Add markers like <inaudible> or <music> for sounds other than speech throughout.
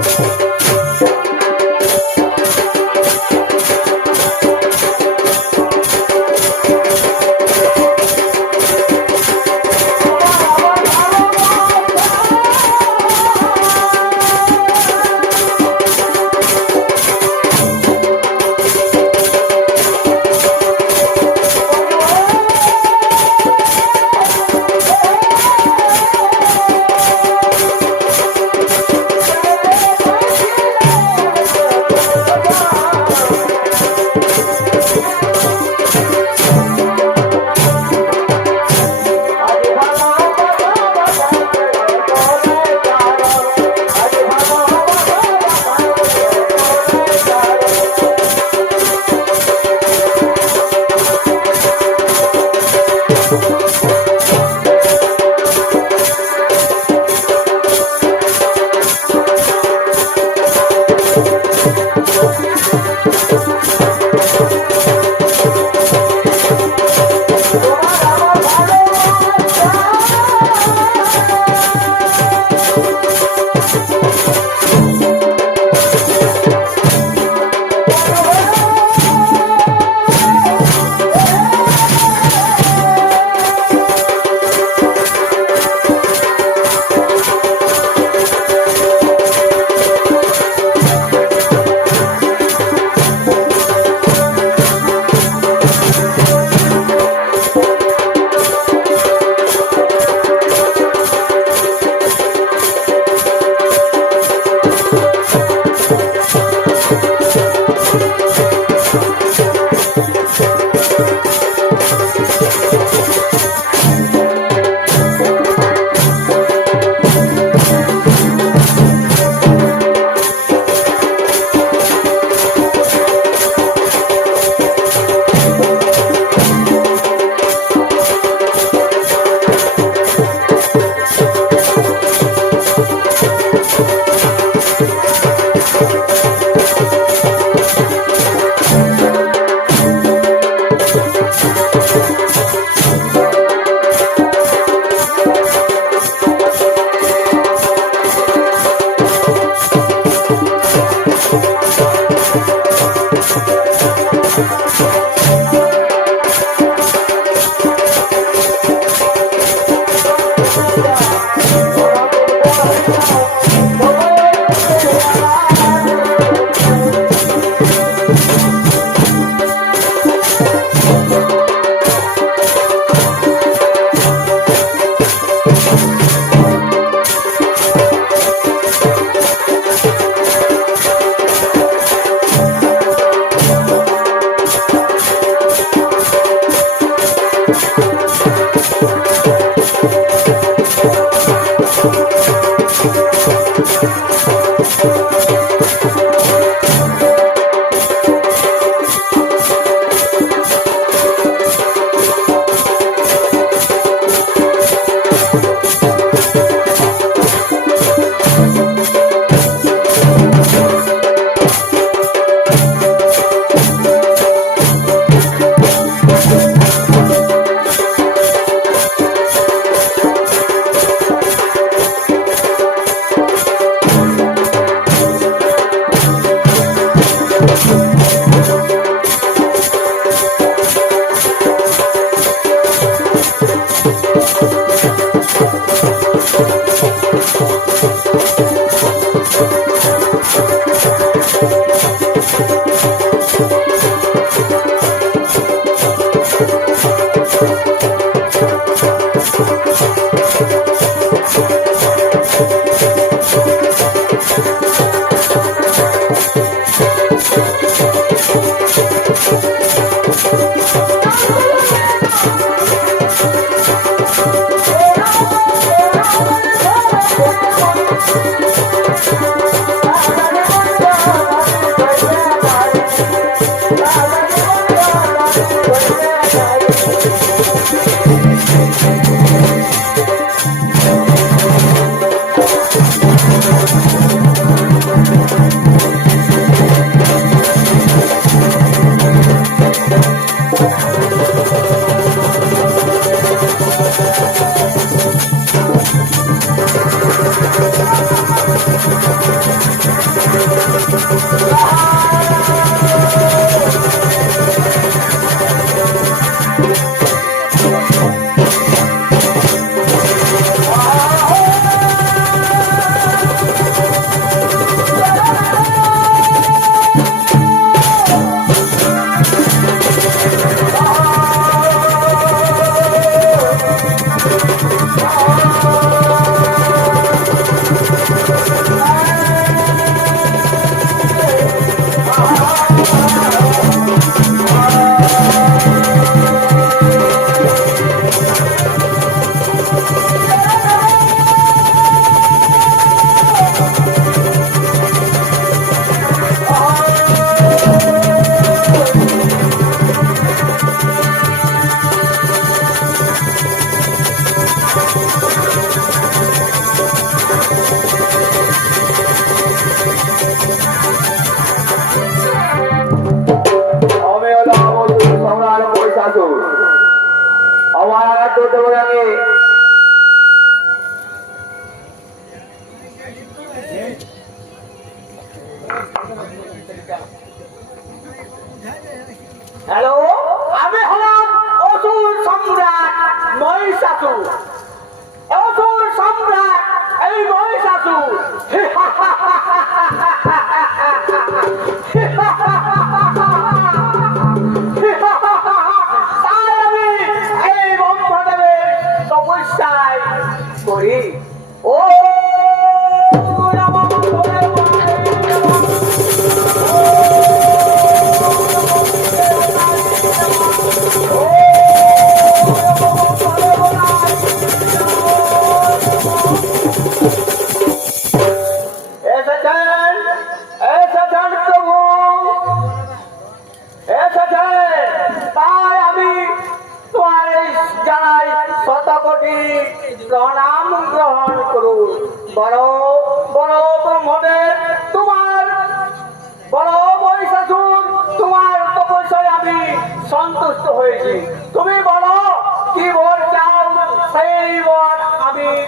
microphone.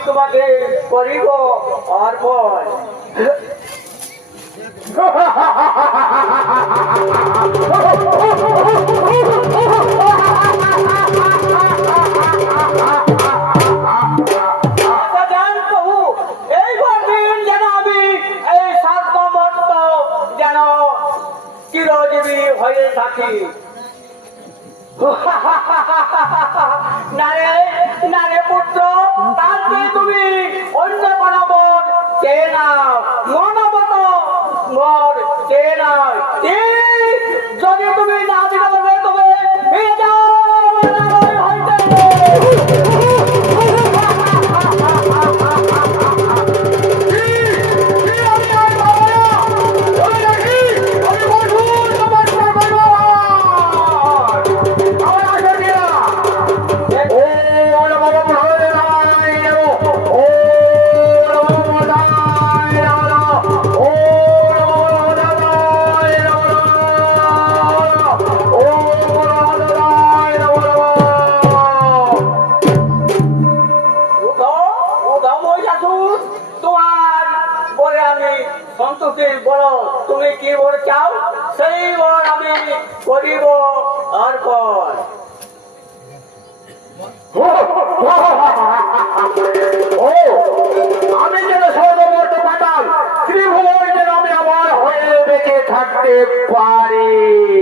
তোমাকে করিব অর্পণ Thank you. <laughs> নারে নারে পুত্র তার তুমি অন্য বরাবর কে না? মনবত, মোর কে না? যদি তুমি না দিলে pare!